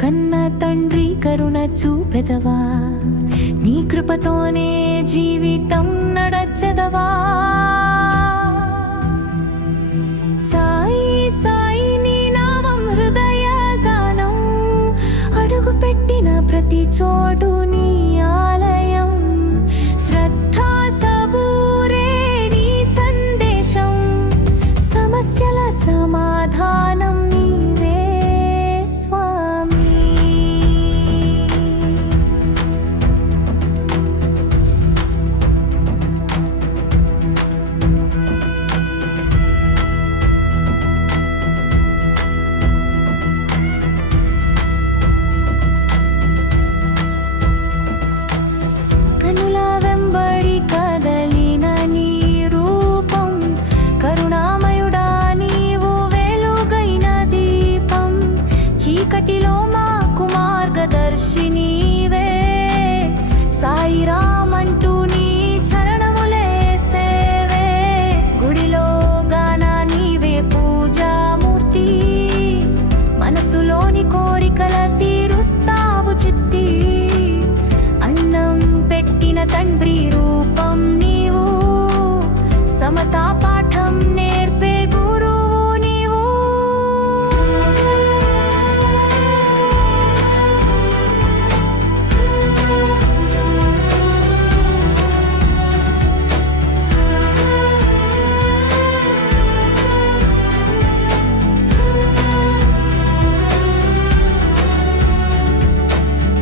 కన్న తండ్రి కరుణ చూపెదవా, నీ కృపతోనే జీవితం నడచెదవా. సాయి సాయి నీ నామం హృదయ గానం, అడుగు పెట్టిన ప్రతి చోటు నీ ఆలయం. శ్రద్ధా సబూరే నీ సందేశం, సమస్యల సమాధానం నీవే స్వామి. కనుల వెంబడి కదలిన నీ రూపం, కరుణామయుడా నీవు వెలుగైన దీపం. చీకటిలో మాకు మార్గదర్శి నీవే, సాయిరామ్ అంటూ నీ చరణములే సేవే. గుడిలో గాన నీవే పూజామూర్తి, మనసులోని కోరికల తీరుస్తావు చిత్తి. అన్నం పెట్టిన తండ్రి రూపం నీవు, సమతా పాఠం నేర్పే గురువు నీవు.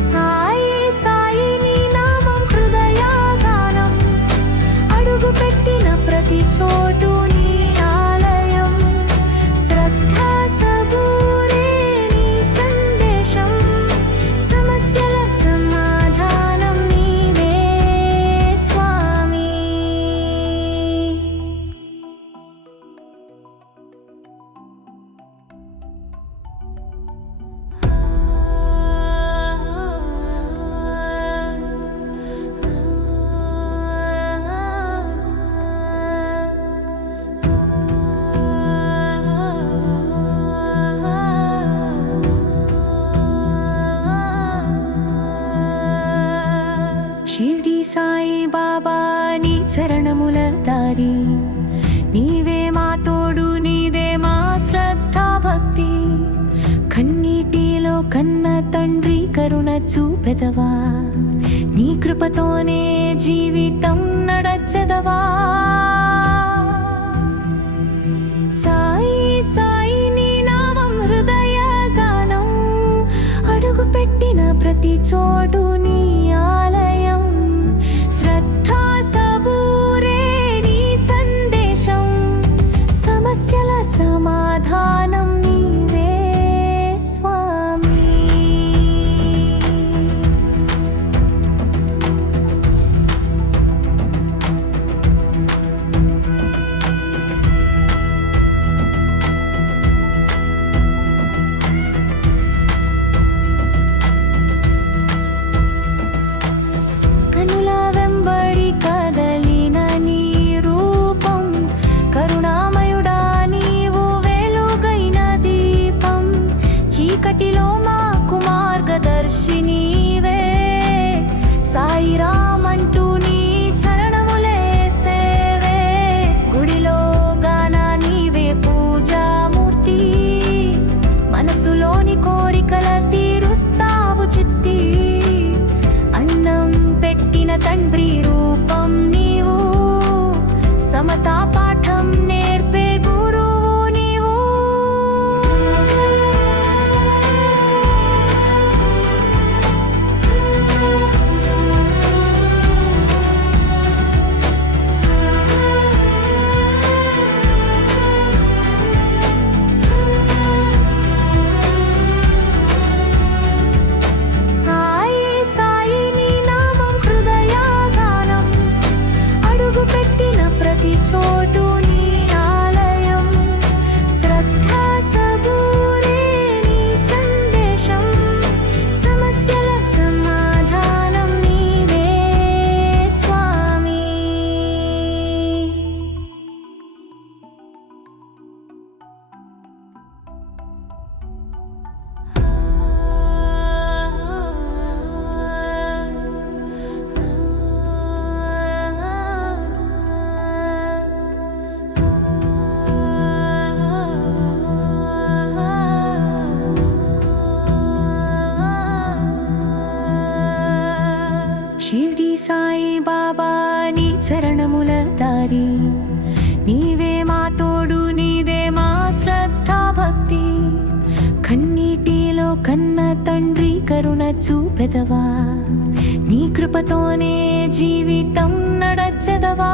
సాయి సాయి నీ నామం హృదయ గానం, అడుగు పెట్టిన ప్రతి చోటు నీ ఆలయం. శ్రద్ధా సబూరే నీ సందేశం, సమస్యల సమాధానం నీవే స్వామి. షిర్డీ సాయి బాబా నీ చరణముల దారి, నీవే మా తోడు నీదే మా శ్రద్ధా భక్తి. కన్నీటిలో కన్న తండ్రి కరుణ చూపెదవా, నీ కృపతోనే జీవితం నడచెదవా. సాయి సాయి నీ నామం హృదయ గానం, అడుగు పెట్టిన ప్రతి చోటు నీ ఆలయం. శ్రద్ధా సబూరే నీ సందేశం, సమస్యల సమాధానం నీవే స్వామి. నీవే మా తోడు నీదే మా శ్రద్ధా భక్తి కన్నీటిలో కన్న తండ్రి కరుణ చూపెదవా నీ కృపతోనే జీవితం నడచెదవా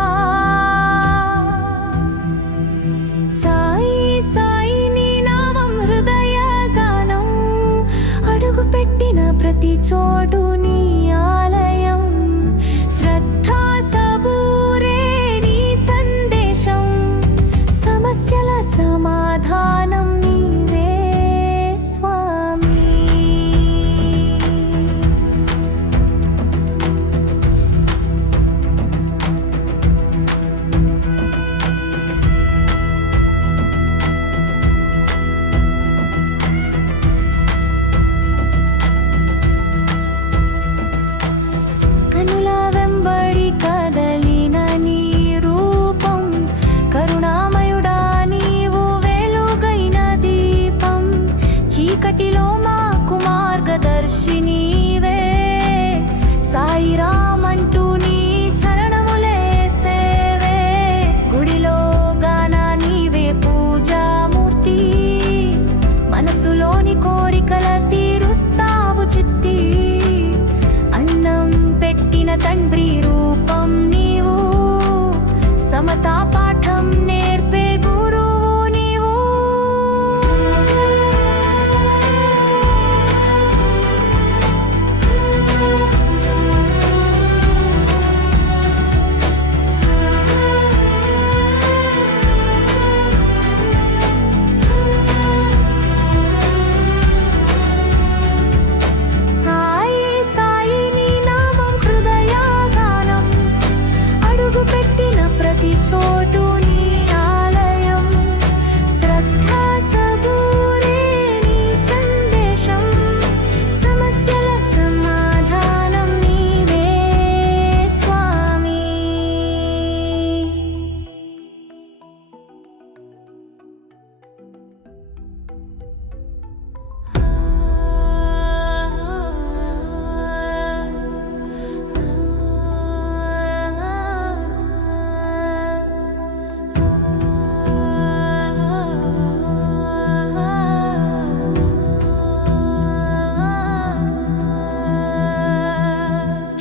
సాయి సాయి నీ నామం హృదయ గానం అడుగు పెట్టిన ప్రతి చోటు నీ ఆలయం శ్రద్ధా సబూరే నీ సందేశం సమస్యల సమాధానం నీవే స్వామి కనుల వెంబడి కదలిన నీ రూపం కరుణామయుడా నీవు వెలుగైన దీపం చీకటిలో మాకు మార్గదర్శి నీవే సాయిరామ్ అంటూ నీ శరణములే సేవే గుడిలో గాన నీవే పూజామూర్తి మనసులోని కోరికల తీరుస్తావు చిత్తి అన్నం పెట్టిన తండ్రి రూపం నీవు సమతా పాఠం నేర్పే గురువు నీవు సాయి సాయి నీ నామం హృదయ గానం అడుగు పెట్టిన ప్రతి చోటు నీ ఆలయం శ్రద్ధా సబూరే నీ సందేశం సమస్యల సమాధానం నీవే స్వామి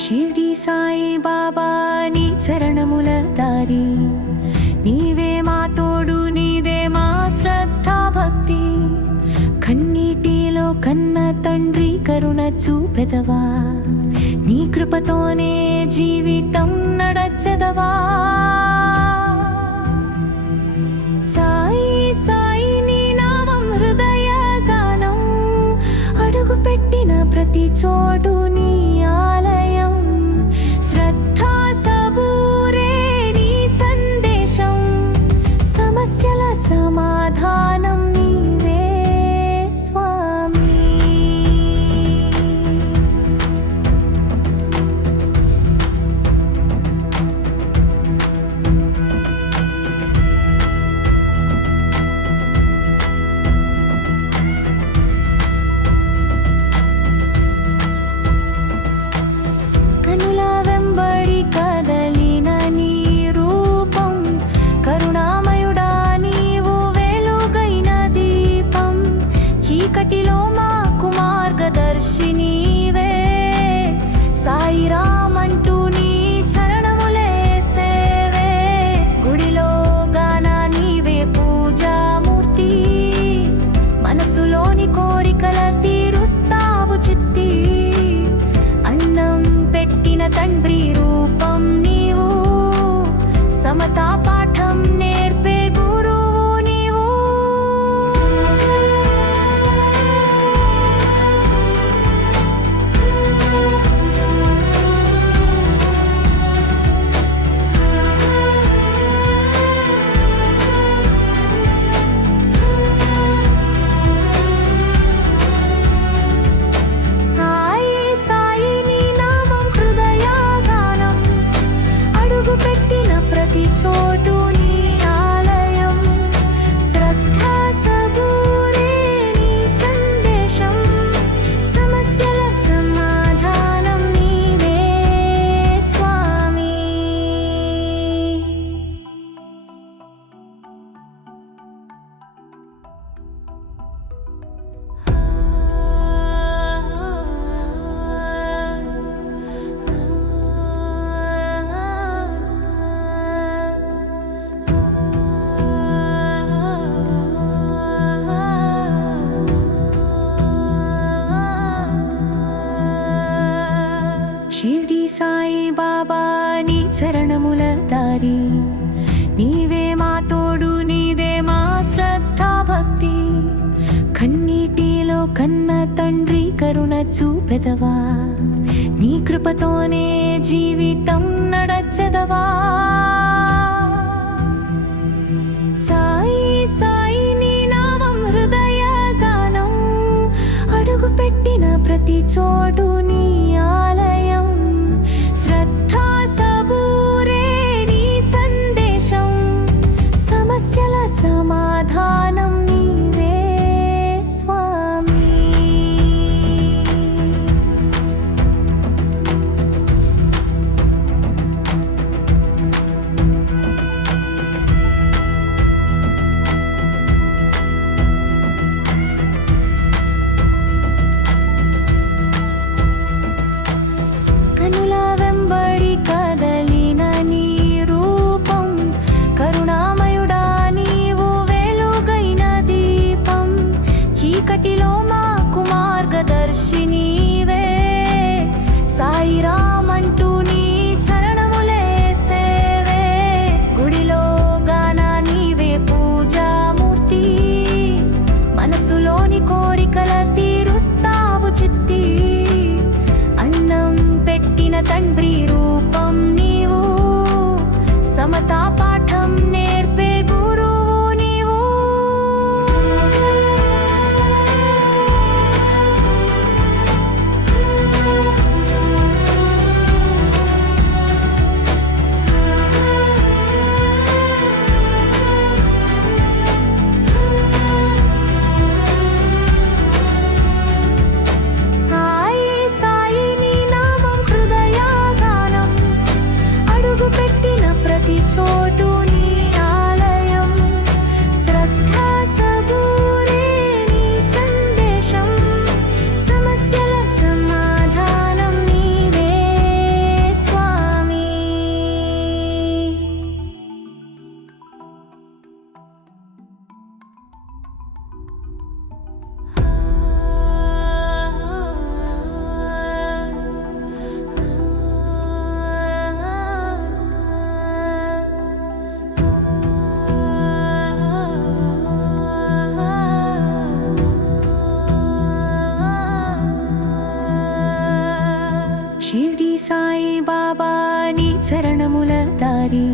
షిర్డీ సాయి బాబా నీ చరణముల దారి నీవే మా తోడు నీదే మా శ్రద్ధా భక్తి కన్నీటిలో కన్న తండ్రి కరుణ చూపెదవా నీ కృపతోనే జీవితం నడచెదవా సాయి సాయి నీ నామం హృదయ గానం అడుగు పెట్టిన ప్రతి చోటు నీ ఆలయం శ్రద్ధా సబూరే నీ సందేశం సమస్యల సమాధానం నీవే స్వామి కనుల వెంబడి కదలిన నీ రూపం కరుణామయుడా నీవు వెలుగైన దీపం చీకటిలో మాకు మార్గదర్శి నీవే సాయిరామ్ అంటూ నీ శరణములే సేవే గుడిలో గాన నీవే పూజామూర్తి మనసులోని కోరికల తీరుస్తావు చిత్తి అన్నం పెట్టిన తండ్రి రూపం నీవు సమతా పాఠం నేర్పే గురువు నీవు సాయి సాయి నీ నామం హృదయ గానం చూపెదవా నీ కృపతోనే జీవితం నడచెదవా సాయి సాయి నీ నామం హృదయ గానం అడుగు పెట్టిన ప్రతి చోటు నీ ఆలయం శ్రద్ధా సబూరే నీ సందేశం సమస్యల సమాధానం నీవే స్వామి కనుల వెంబడి కదలిన నీ రూపం కరుణామయుడా నీవు వెలుగైన దీపం చీకటిలో మాకు మార్గదర్శి నీవే సాయిరామ్ అంటూ నీ శరణములే సేవే గుడిలో గాన నీవే పూజామూర్తి మనసులోని కోరికల తీరుస్తావు చిత్తి అన్నం పెట్టిన తండ్రి రూపం నీవు సమతా పాఠం నేర్పే గురువు నీవు సాయి సాయి నీ నామం హృదయ గానం అడుగు పెట్టిన ప్రతి చోటు నీ ఆలయం శ్రద్ధా సబూరే నీ సందేశం సమస్యల సమాధానం నీవే స్వామి షిర్డీ సాయి బాబా నీ చరణముల దారి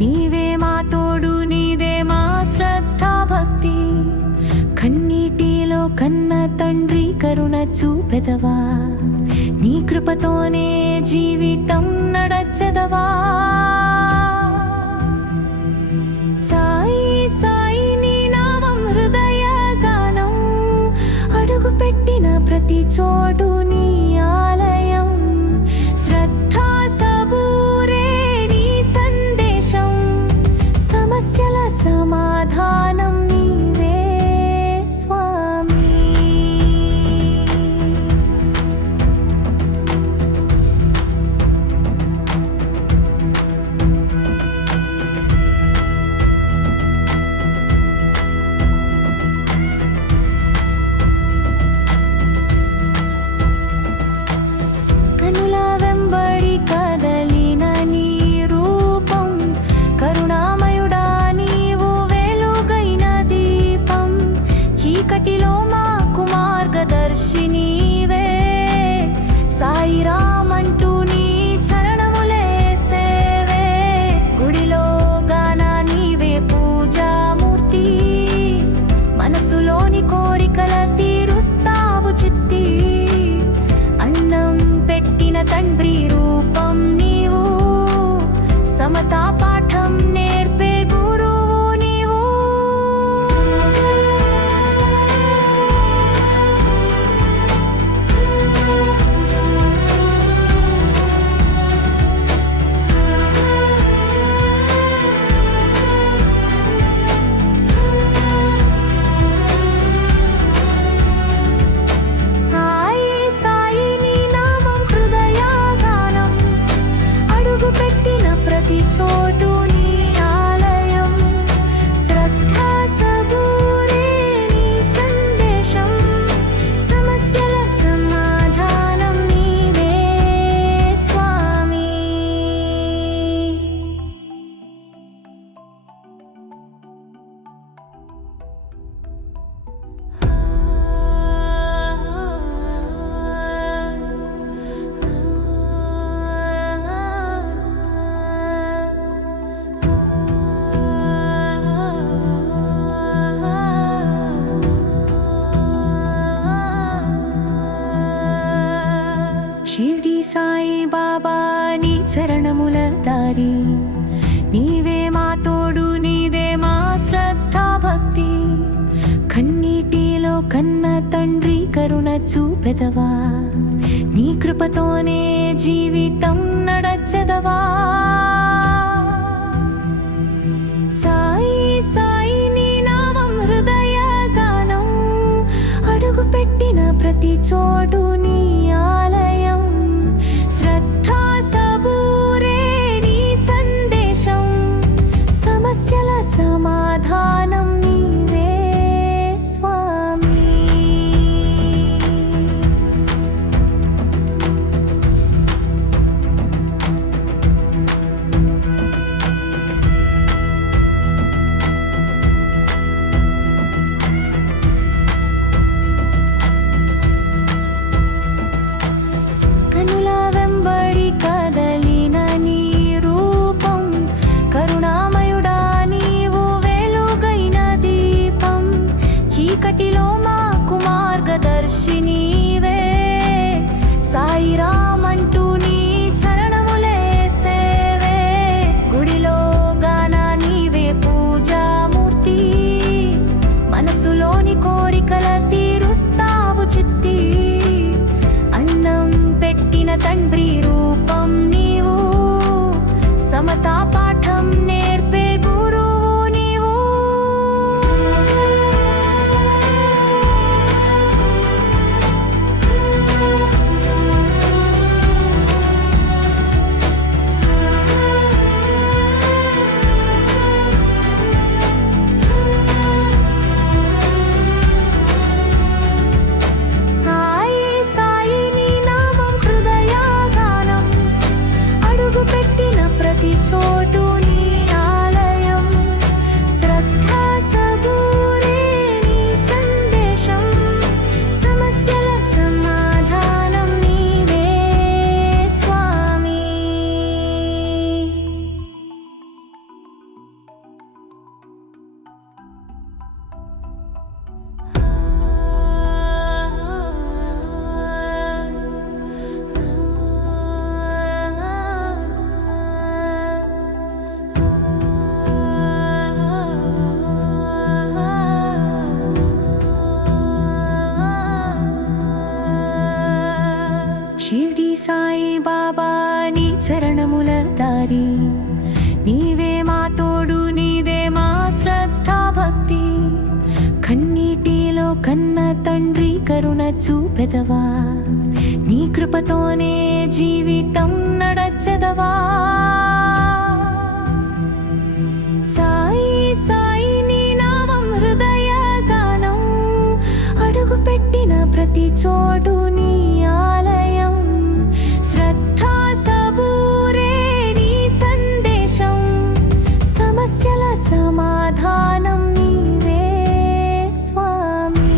నీవే మా తోడు నీదే మా శ్రద్ధా భక్తి కన్నీటిలో కన్న తండ్రి కరుణ చూపెదవా నీ కృపతోనే జీవితం నడచెదవా సాయి సాయి నీ నామం హృదయ గానం అడుగు పెట్టిన ప్రతి చోటు నీ ఆలయం శ్రద్ధా సబూరే నీ సందేశం సమస్యల సమాధానం నీవే స్వామి కనుల వెంబడి కదలిన నీ రూపం కరుణామయుడా నీవు వెలుగైన దీపం చీకటిలో మాకు మార్గదర్శి నీవే సాయిరామ్ అంటూ నీ శరణములే సేవే గుడిలో గాన నీవే పూజామూర్తి మనసులోని కోరికల తీరుస్తావు చిత్తి అన్నం పెట్టిన తండ్రి రూపం నీవు సమతా పాఠం నేర్పే గురువు నీవు సాయి సాయి నీ నామం హృదయ గానం అడుగు పెట్టిన ప్రతి చోటు చూపెదవా నీ కృపతోనే జీవితం నడచెదవా సాయి సాయి నీ నామం హృదయ గానం అడుగు పెట్టిన ప్రతి చోటు నీ ఆలయం శ్రద్ధా సబూరే నీ సందేశం సమస్యల సమాధానం నీవే స్వామి కనుల వెంబడి కదలిన నీ రూపం కరుణామయుడా నీవు వెలుగైన దీపం చీకటిలో మాకు మార్గదర్శి నీవే సాయిరామ్ అంటూ నీ శరణములే సేవే గుడిలో గాన నీవే పూజామూర్తి మనసులోని కోరికల తీరుస్తావు చిత్తి అన్నం పెట్టిన తండ్రి రూపం నీవు సమతా పాఠం నేర్పే గురువు నీవు సాయి సాయి నీ నామం హృదయ గానం అడుగు పెట్టిన ప్రతి చోటు నీ ఆలయం శ్రద్ధా సబూరే నీ సందేశం సమస్యల సమాధానం నీవే స్వామి షిర్డీ సాయి బాబా నీ చరణముల దారి నీవే మా తోడు నీదే మా శ్రద్ధా భక్తి కన్నీటిలో కన్న తండ్రి కరుణ చూపెదవా నీ కృపతోనే జీవితం నడచెదవా సాయి సాయి నీ నామం హృదయ గానం అడుగు పెట్టిన ప్రతి చోటు నీ ఆలయం శ్రద్ధా సబూరే నీ సందేశం సమస్యల సమాధానం నీవే స్వామి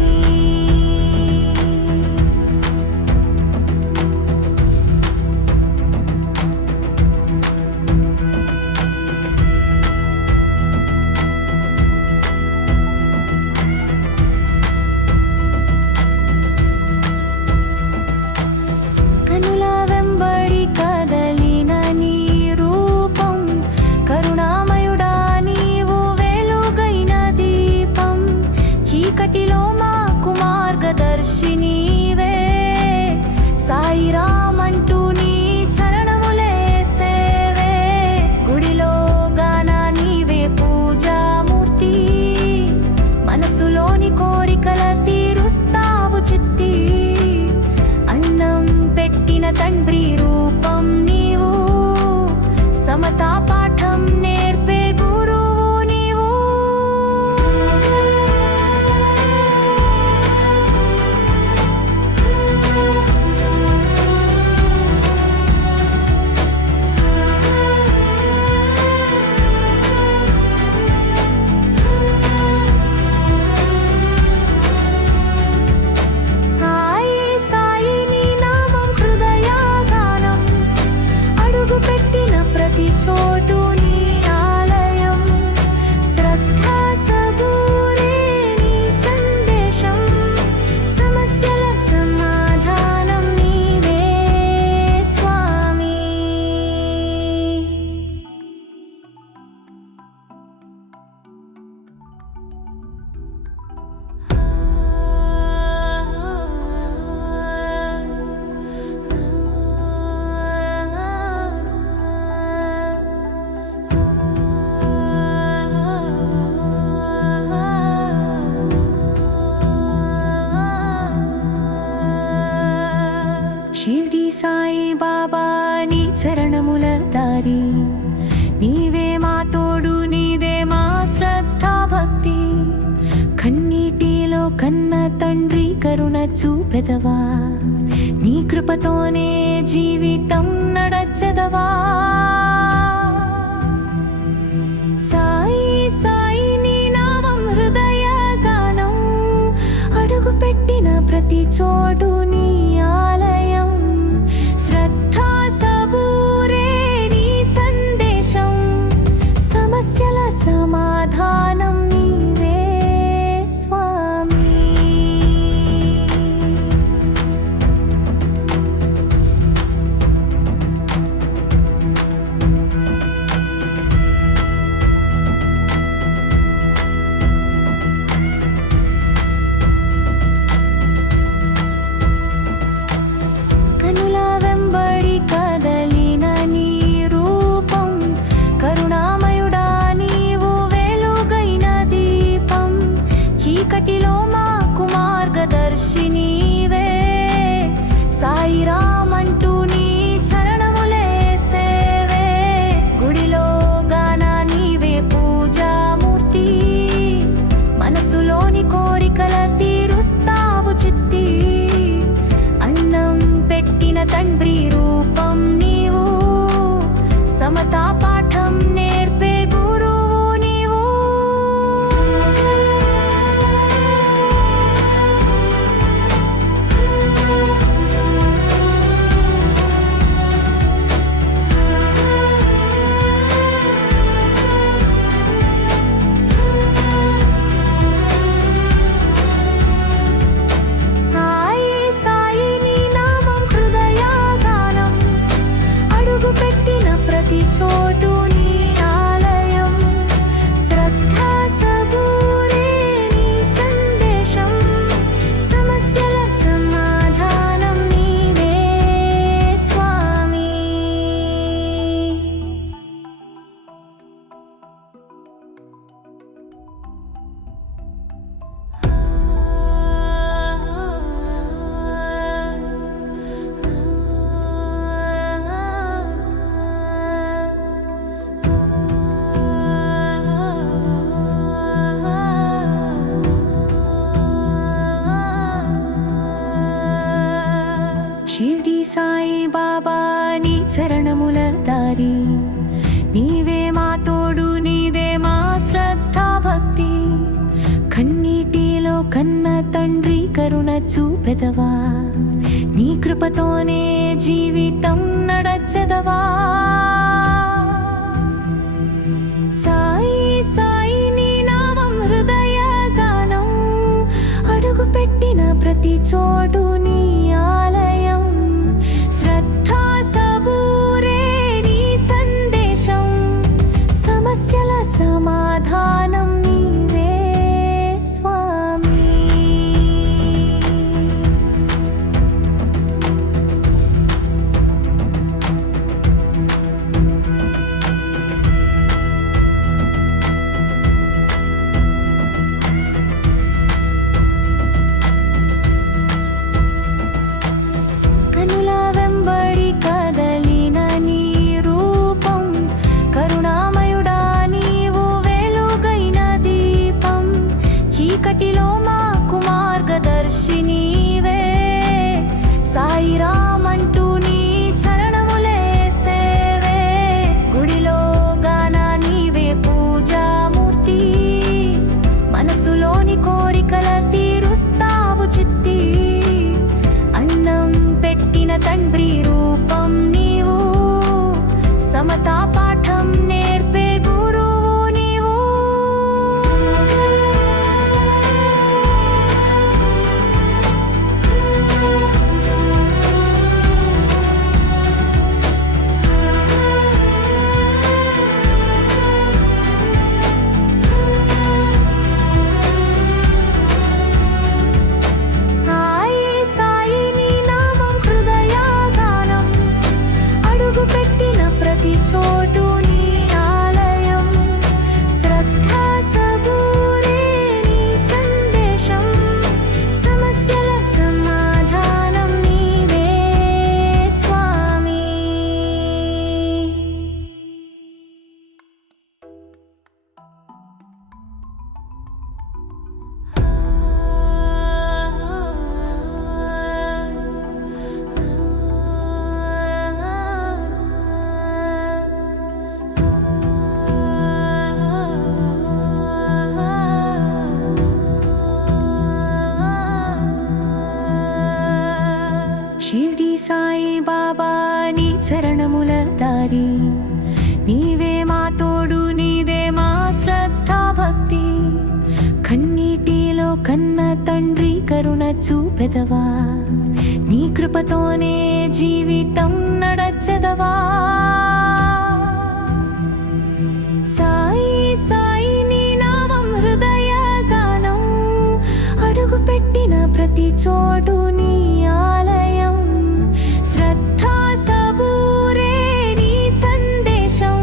షిర్డీ సాయి బాబా నీ చరణముల దారి, నీవే మా తోడు, నీదే మా శ్రద్ధ భక్తి. కన్నీటిలో కన్న తండ్రి కరుణ చూపెదవా, నీ కృపతోనే జీవితం నడచెదవా. సాయి సాయి నీ నామం హృదయ గానం, అడుగు పెట్టిన ప్రతి చోటు నీ ఆలయం. శ్రద్ధా సబూరే నీ సందేశం, సమస్యల సమాధానం నీవే స్వామి. కనుల వెంబడి కదలిన నీ రూపం, కరుణామయుడా నీవు వెలుగైన దీపం. చీకటిలో మాకు మార్గదర్శి నీవే, సాయిరామ్ అంటూ నీ చరణములే సేవే. గుడిలో గాన నీవే పూజామూర్తి, మనసులోని కోరికల తీరుస్తావు చిత్తి. అన్నం పెట్టిన తండ్రి రూపం నీవు, సమతా పాఠం నేర్పే గురువు నీవు. సాయి సాయి నీ నామం హృదయ గానం, అడుగు పెట్టిన ప్రతి చోటు నీ ఆలయం. శ్రద్ధా సబూరే నీ సందేశం, సమస్యల సమాధానం నీవే స్వామి. షిర్డీ సాయి బాబా నీ చరణముల దారి, నీవే మా తోడు, నీదే మా శ్రద్ధ భక్తి. కన్నీటిలో కన్న తండ్రి కరుణ చూపెదవా, నీ కృపతోనే జీవితం నడచెదవా. సాయి సాయి నీ నామం హృదయ గానం, అడుగు పెట్టిన ప్రతి చోటు నీ ఆలయం. శ్రద్ధా సబూరే నీ సందేశం, సమస్యల సమాధానం నీవే స్వామి. చూపెదవా నీ కృపతోనే జీవితం నడచెదవా సాయి సాయి నీ నామం హృదయ గానం అడుగు పెట్టిన ప్రతి చోటు నీ ఆలయం శ్రద్ధా సబూరే నీ సందేశం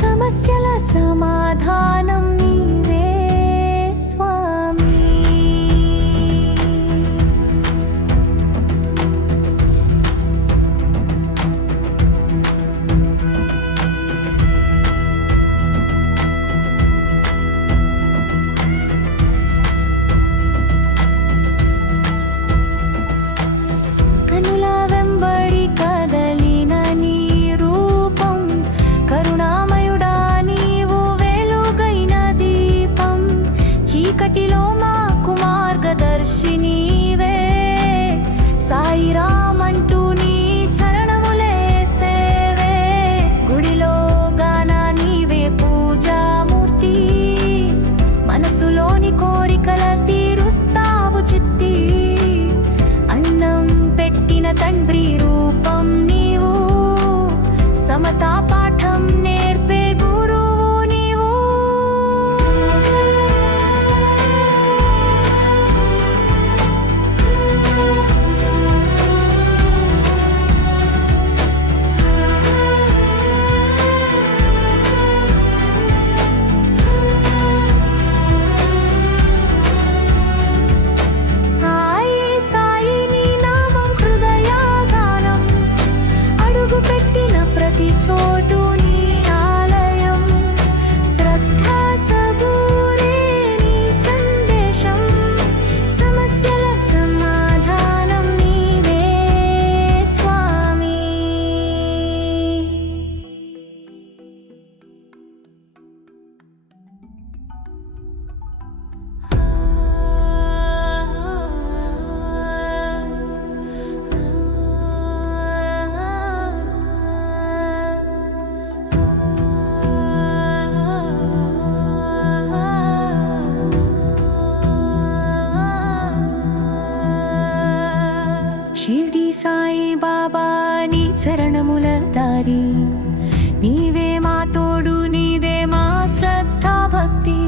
సమస్యల సమాధానం నీవే స్వామి కనుల వెంబడి కదలిన నీ రూపం కరుణామయుడా నీవు వెలుగైన దీపం చీకటిలో మాకు మార్గదర్శి నీవే సాయిరామ్ అంటూ నీ చరణములే సేవే గుడిలో గాన నీవే పూజామూర్తి మనసులోని కోరికల తీరుస్తావు చిత్తి అన్నం పెట్టిన తండ్రి రూపం నీవు సమతా పాఠం నేర్పే గురువు నీవు సాయి సాయి నీ నామం హృదయ గానం అడుగు పెట్టిన ప్రతి చోటు నీ ఆలయం శ్రద్ధా సబూరే నీ సందేశం సమస్యల సమాధానం నీవే స్వామి షిర్డీ సాయి బాబా నీ చరణముల దారి నీవే మా తోడు నీదే మా శ్రద్ధా భక్తి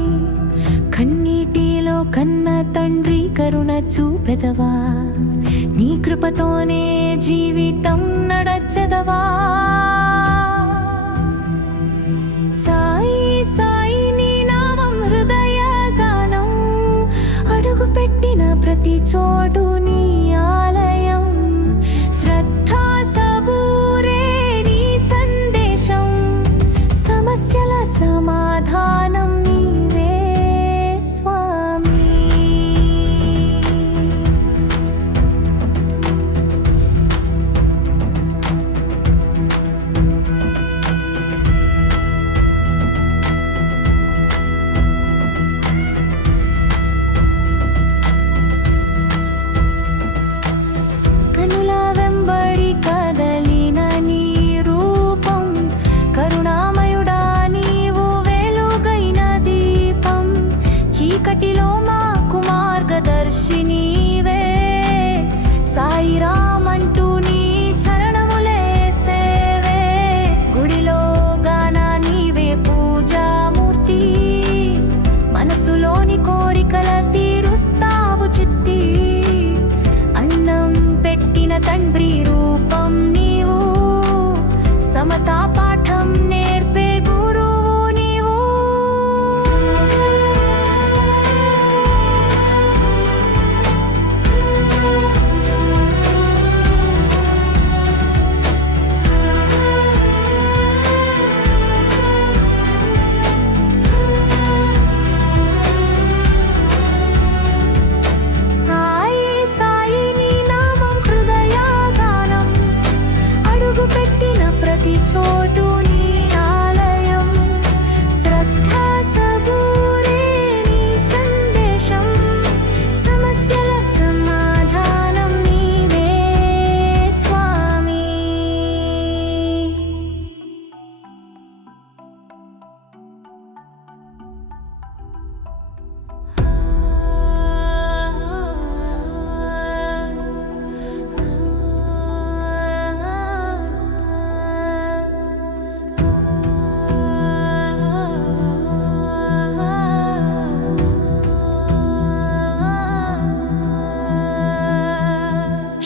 కన్నీటిలో కన్న తండ్రి కరుణ చూపెదవా నీ కృపతోనే జీవితం నడచెదవా సాయి సాయి నీ నామం హృదయ గానం అడుగు పెట్టిన ప్రతి చోటు నీ ఆలయం శ్రద్ధా సబూరే నీ సందేశం సమస్యల సమాధానం నీవే స్వామి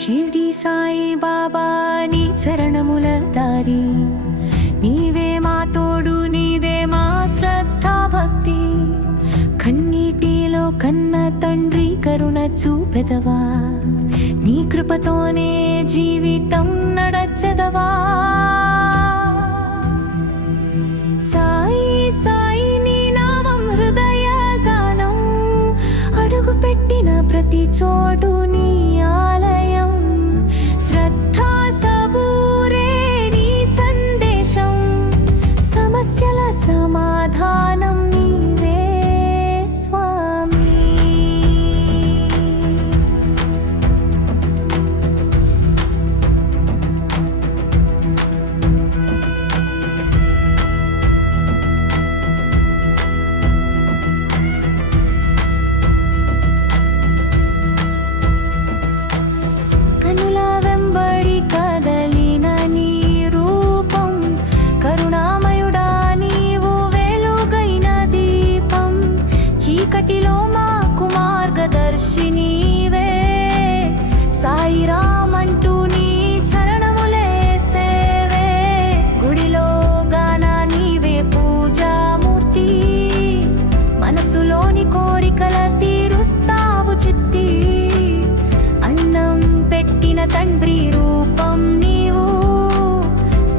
షిర్డీ సాయి బాబా నీ చరణముల దారి నీవే మా తోడు నీదే మా శ్రద్ధ భక్తి కన్నీటిలో కన్న తండ్రి కరుణ చూపెదవా నీ కృపతోనే జీవితం నడచెదవా సాయి సాయి నీ నామం హృదయ గానం అడుగు పెట్టిన ప్రతి చోటు నీ ఆలయం శ్రద్ధా సబూరే నీ సందేశం సమస్యల సమాధానం నీవే స్వామి కనుల వెంబడి కదలిన నీ రూపం కరుణామయుడా నీవు వెలుగైన దీపం చీకటిలో మాకు మార్గదర్శి నీవే సాయిరామ్ అంటూ నీ చరణములే సేవే గుడిలో గాన నీవే పూజామూర్తి మనసులోని కోరికల తీరుస్తావు చిత్తి అన్నం పెట్టిన తండ్రి రూపం నీవు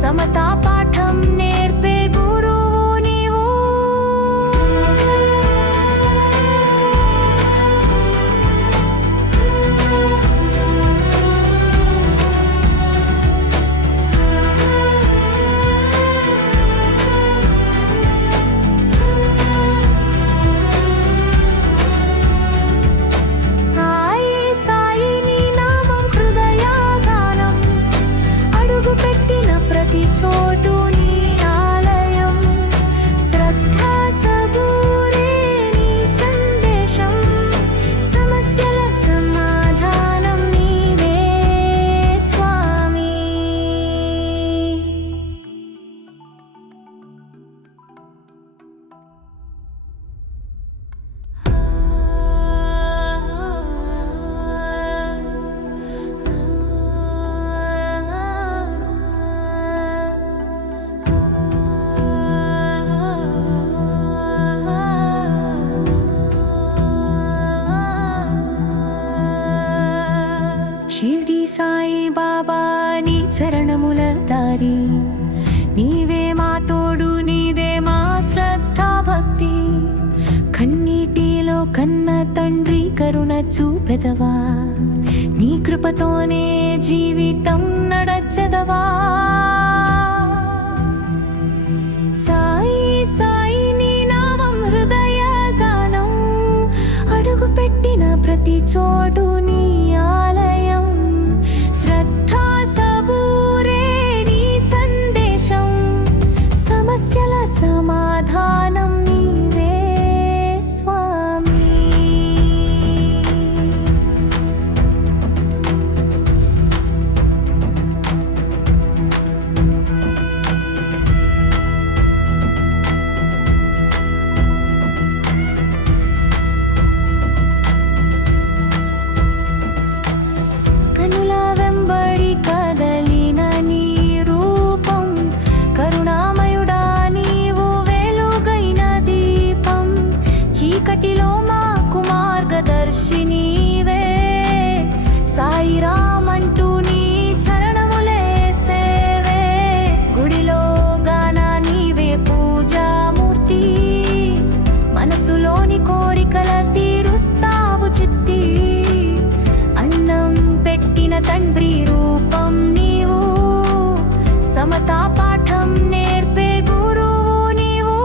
సమతా పాఠం నేర్పే గురువు నీవు సాయి సాయి నీ నామం హృదయ గానం అడుగు పెట్టిన ప్రతి చోటు నీ ఆలయం శ్రద్ధా సబూరే నీ సందేశం సమస్యల సమాధానం నీవే స్వామి షిర్డీ సాయి బాబా నీ చరణముల దారి నీవే మా తోడు నీదే మా శ్రద్ధ భక్తి కన్నీటిలో కన్న తండ్రి కరుణ చూపెదవా నీ కృపతోనే జీవితం నడచెదవా సాయి సాయి నీ నామం హృదయ గానం అడుగు పెట్టిన ప్రతి చోటు నీ ఆలయం శ్రద్ధా సబూరే నీ సందేశం సమస్యల సమాధానం నీవే స్వామి కనుల వెంబడి కదలిన నీ రూపం కరుణామయుడా నీవు వెలుగైన దీపం చీకటిలో మాకు మార్గదర్శి నీవే సాయిరామ్ అంటూ నీ చరణములే సేవే గుడిలో గాన నీవే పూజామూర్తి మనసులోని కోరికల తీరుస్తావు చిత్తి అన్నం పెట్టిన తండ్రి రూపం నీవు సమతా పాఠం నేర్పే గురువు నీవు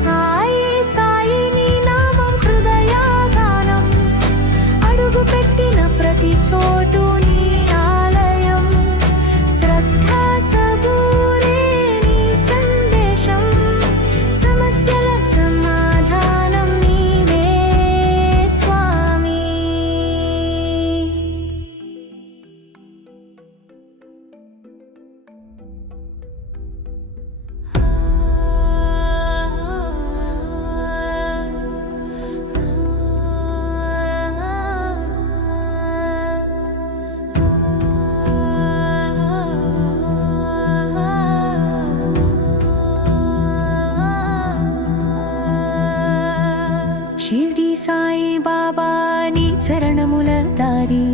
సాయి సాయి నీ నామం హృదయ గానం షిర్డీ సాయి బాబా నీ చరణముల దారి,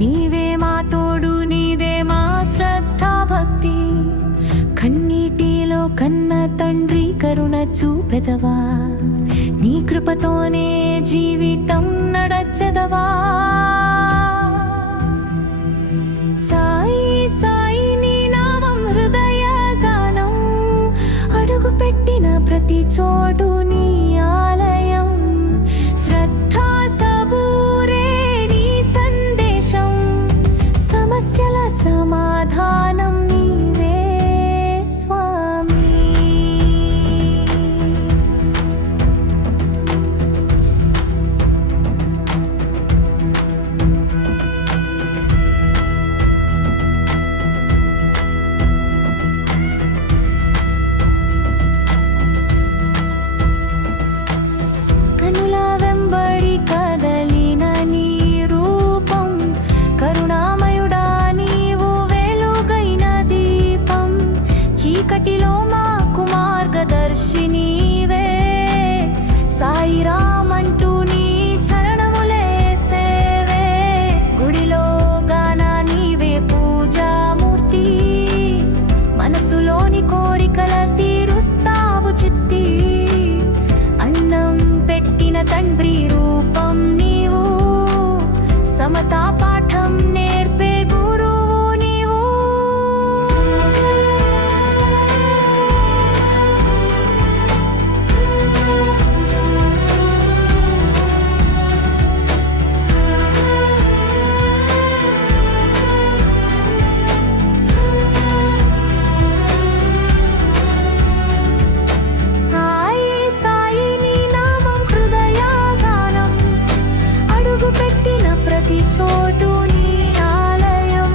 నీవే మా తోడు, నీదే మా శ్రద్ధ భక్తి. కన్నీటిలో కన్న తండ్రి కరుణ చూపెదవా, నీ కృపతోనే జీవితం నడచెదవా. సాయి సాయి నీ నామం హృదయ గానం, అడుగు పెట్టిన ప్రతి చోటు నీ ఆలయం. శ్రద్ధా సబూరే నీ సందేశం, సమస్యల సమాధానం నీవే స్వామి. కనుల వెంబడి కదలిన నీ రూపం, కరుణామయుడా నీవు వెలుగైన దీపం. చీకటిలో మాకు మార్గదర్శి నీవే, సాయిరామ్ అంటూ నీ చరణములే సేవే. గుడిలో గాన నీవే పూజామూర్తి, మనసులోని కోరికల తీరుస్తావు చిత్తి. అన్నం పెట్టిన తండ్రి రూపం నీవు, సమతా పాఠం నేర్పే గురువు నీవు. సాయి సాయి నీ నామం హృదయ గానం, అడుగు పెట్టిన ప్రతి చోటు నీ ఆలయం.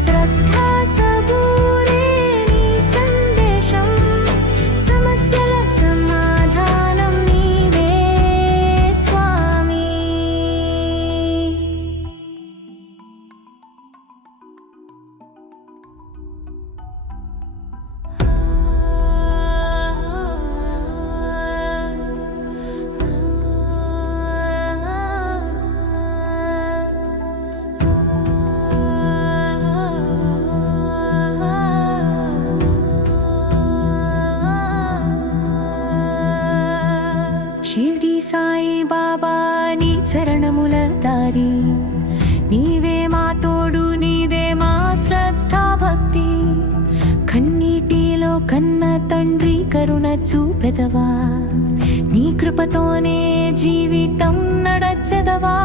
శ్రద్ధా సబూరే నీ సందేశం, సమస్యల సమాధానం నీవే స్వామి. షిర్డీ సాయి బాబా నీ చరణముల దారి, నీవే మా తోడు, నీదే మా శ్రద్ధ భక్తి. కన్నీటిలో కన్న తండ్రి కరుణ చూపెదవా, నీ కృపతోనే జీవితం నడచెదవా.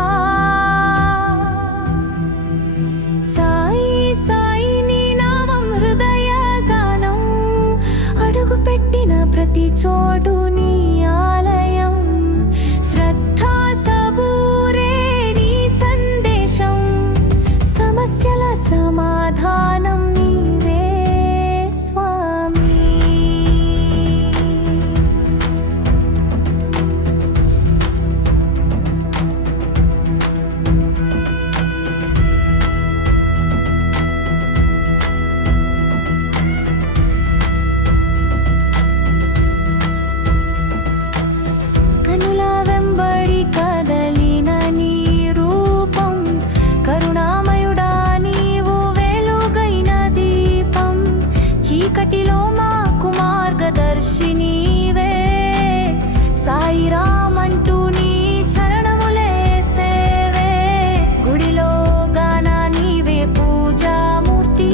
సాయి సాయి నీ నామం హృదయ గానం, అడుగు పెట్టిన ప్రతి చోటు నీ ఆలయం. శ్రద్ధా సబూరే నీ సందేశం, సమస్యల సమాధానం నీవే స్వామి. కనుల వెంబడి కదలిన నీ రూపం, కరుణామయుడా నీవు వెలుగైన దీపం. చీకటిలో మాకు మార్గదర్శి నీవే, సాయిరామ్ అంటూ నీ చరణములే సేవే. గుడిలో గాన నీవే పూజామూర్తి,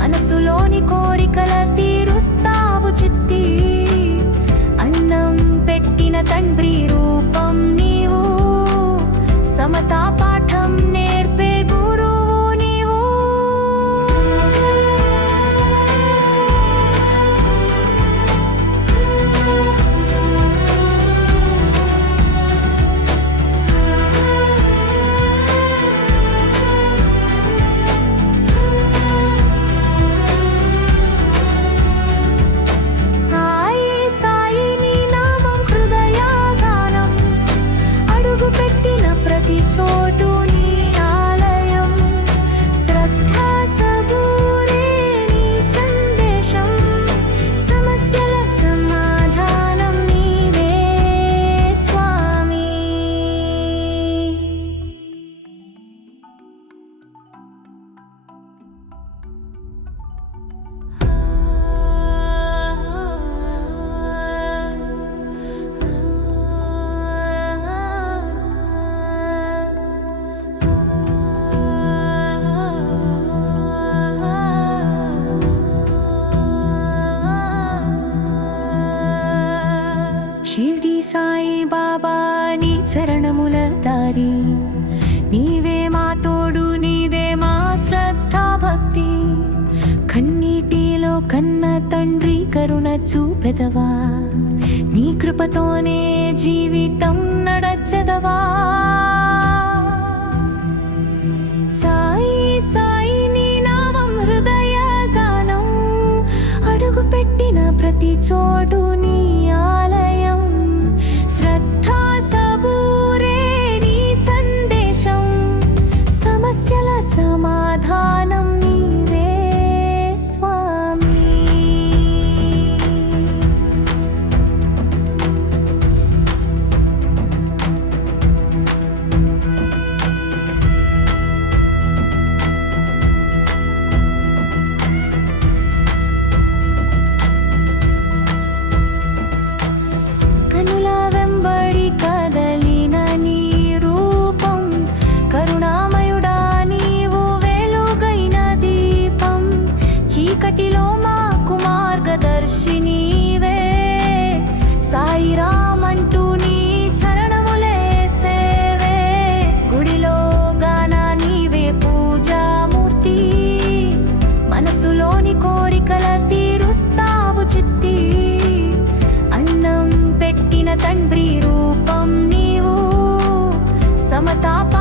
మనసులోని కోరికల తీరుస్తావు చిత్తి. అన్నం పెట్టిన తండ్రి రూపం షిర్డీ సాయి బాబా నీ చరణముల దారి, నీవే మా తోడు, నీదే మా శ్రద్ధ భక్తి. కన్నీటిలో కన్న తండ్రి కరుణ చూపెదవా, నీ కృపతోనే జీవితం నడచెదవా. సాయి సాయి నీ నామం హృదయ గానం, అడుగు పెట్టిన ప్రతి చోటు నీ ఆలయం. శ్రద్ధా సబూరే నీ సందేశం, సమస్యల సమాధానం నీవే స్వామి. కనుల వెంబడి కదలిన నీ రూపం, కరుణామయుడా నీవు వెలుగైన దీపం. చీకటిలో మాకు మార్గదర్శి నీవే, సాయిరామ్ అంటూ నీ చరణములే సేవే. గుడిలో గాన నీవే పూజామూర్తి, మనసులోని కోరికల తీరుస్తావు చిత్తి. అన్నం పెట్టిన తండ్రి రూపం నీవు, సమతాప